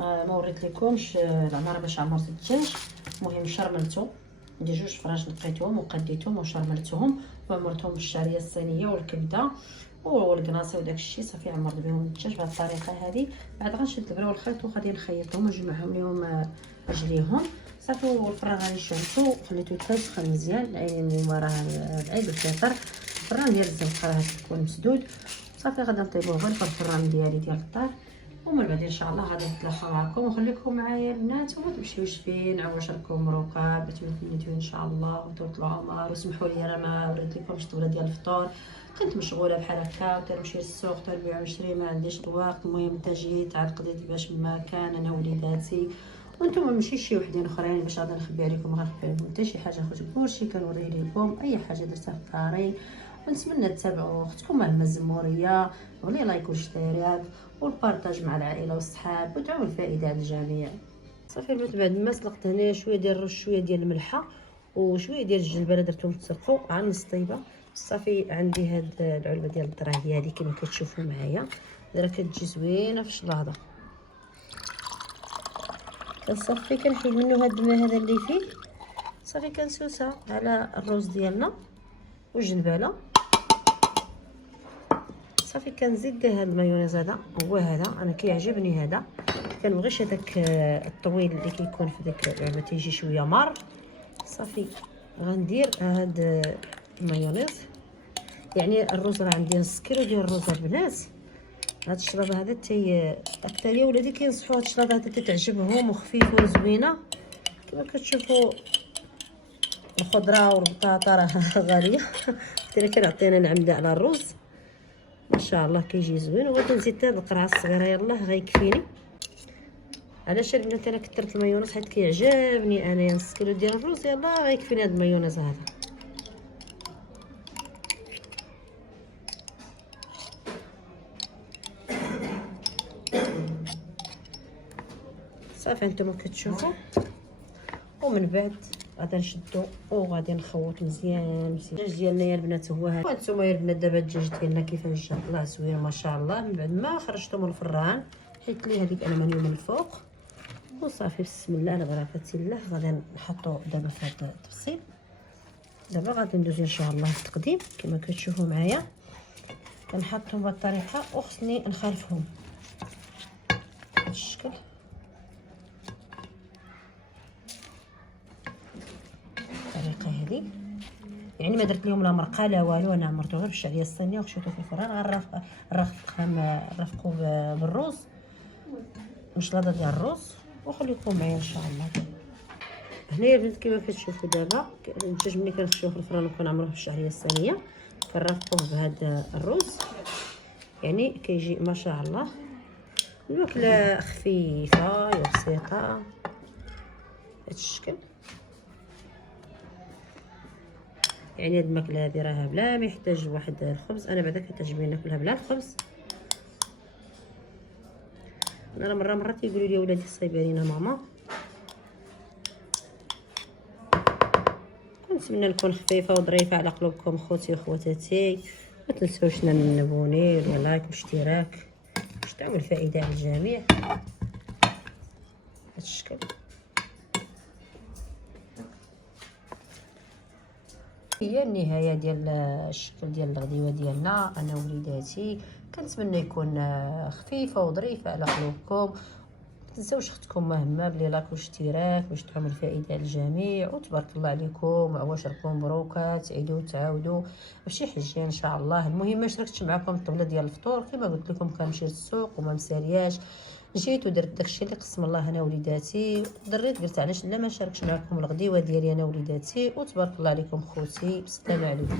ما وريت لكمش العماره باش عمرت الدجاج. المهم شرملته، عندي 2 فراش نقيتهم وقديتهم وشرملتهم وعمرتهم بالشعريه الصينيه والكبده والقناصه وداك الشيء. صافي عمرت بهم الدجاج بهذه الطريقه هذه. بعد غنشد البرا والخيط وغادي نخيطهم ونجمعهم ليهم رجليهم. صافي والفران غادي نشعلتو وخليتو يسخن مزيان. العين راه العيد الفطر، الفران ديال الزنقه راه تكون مسدود. صافي غادي نطيبوه غير في الفران ديالي ديال الدار، ومن بعد ان شاء الله غادي نتلاقاو معكم ونخليكم معايا البنات وما تمشيوش فين. عواشركم مروكه بتمنيتو ان شاء الله وطول العمر. وسمحوا لي انا ما وريت لكمش الطبله ديال الفطور، كنت مشغوله بحال هكا وتنمشي للسوق تنبيع ونشري ما عنديش الوقت. المهم حتى جيت عاد قضيت باش ما كان انا وليداتي وانتم ماشي شي وحدين اخرين باش غادي نخبي عليكم. غنخبي عليكم حتى شي حاجه اخرى، كلشي كنوريه لكم اي حاجه درتها في داري. ونتمنى تتابعوا اختكم مهمه الزموريه ولي لايك واشتراك والبارطاج مع العائله والصحاب وتعود الفائده على الجميع. صافي البنات بعد ما سلقت هنايا شويه ديال الرش شويه ديال الملحه وشويه ديال الجلبره درتهم تسلقوا على نص طيبه. صافي عندي هاد العلبه ديال الدراهي هذه كما كتشوفوا معايا راه كتجي زوينه في الشلاضه. كنصفي كنحيد منه هاد الماء هذا اللي فيه. صافي كنسوسها على الرز ديالنا والجلبله. صافي كنزيد هاد المايونيز هذا، هو هذا انا كيعجبني هذا. كنبغيش هذاك الطويل اللي كيكون في ديك العلبه تيجي شويه مار. صافي غندير هاد المايونيز. يعني الرز راه عندي نص كيلو ديال الرز البنات. هاد الشلاضه هذا حتى ليا ولادي كينصحوا هاد الشلاضه هذا تعجبهم وخفيفه وزوينه. كما كتشوفوا الخضره والبطاطا راه غاليه حتى كنعطينا العمده على الرز ما شاء الله كيجي زوين. وغادي نزيد حتى هاد القرعه الصغيره يلاه غيكفيني. علاش البنات انا كثرت المايونيز حيت كيعجبني انا نص كيلو ديال الرز يلاه غيكفيني هاد المايونيز هذا. صافي نتوما كتشوفوا. ومن بعد غادي نشدو وغادي نخوط مزيان الدجاج ديالنا يا البنات. هو هذا وانتوما يا البنات دابا الدجاج ديالنا كيفاش جا طلع زوين ما شاء الله. من بعد ما خرجته من الفران حيت ليه هذيك الالمنيوم من الفوق وصافي بسم الله على بركه الله. غادي نحطو دابا في هذا التبسيط. دابا غادي ندوز ان شاء الله للتقديم. كما كتشوفوا معايا كنحطهم بهذه الطريقه وخصني نخالفهم بهذا الشكل. الطريقه هذه يعني ما درت لهم لا مرقه لا والو، انا عمرته غير بالشعريه الصينيه وخشيتو في الفران. نرافقهم بالرز مشلاضه ديال الرز وخليكم معايا ان شاء الله. هنايا البنات كما كتشوفوا دابا الدجاج ملي كنخشيوه في الفران وكنعمروه بالشعريه الصينيه كنرافقوه بهذا الرز. يعني كيجي ما شاء الله الماكله خفيفه وبسيطه بهذا الشكل. يعني هاد الماكله هادي راها بلا ما يحتاج واحد الخبز. انا بعدا كتعجبني ناكلها بلا الخبز. انا مره تيقولوا لي ولادي الصيبانينه ماما. كنتمنى نكون خفيفه وظريفه على قلوبكم خوتي وخواتاتي. ما تنسوش نبوني ولايك واشتراك باش تعمل فائده على الجميع. بهذا الشكل هي النهايه ديال الشكل ديال الغديوه ديالنا انا ووليداتي. كنتمنى يكون خفيفه وظريفه على قلوبكم. متنساوش اختكم مهمه بلي لايك واشتراك باش تعمل فائده على الجميع. وتبارك الله عليكم عواشركم مبروكه تعيدوا وتعاودوا ماشي حجه ان شاء الله. المهم ما شاركتش معكم الطبله ديال الفطور كما قلت لكم كنمشي للسوق وما مسالياش. جيت ودرت داكشي اللي قسم الله انا وليداتي. ضريت قلت علاش لا ما نشاركش معكم الغديوه ديالي انا وليداتي. وتبارك الله عليكم خوتي. بالسلامه عليكم.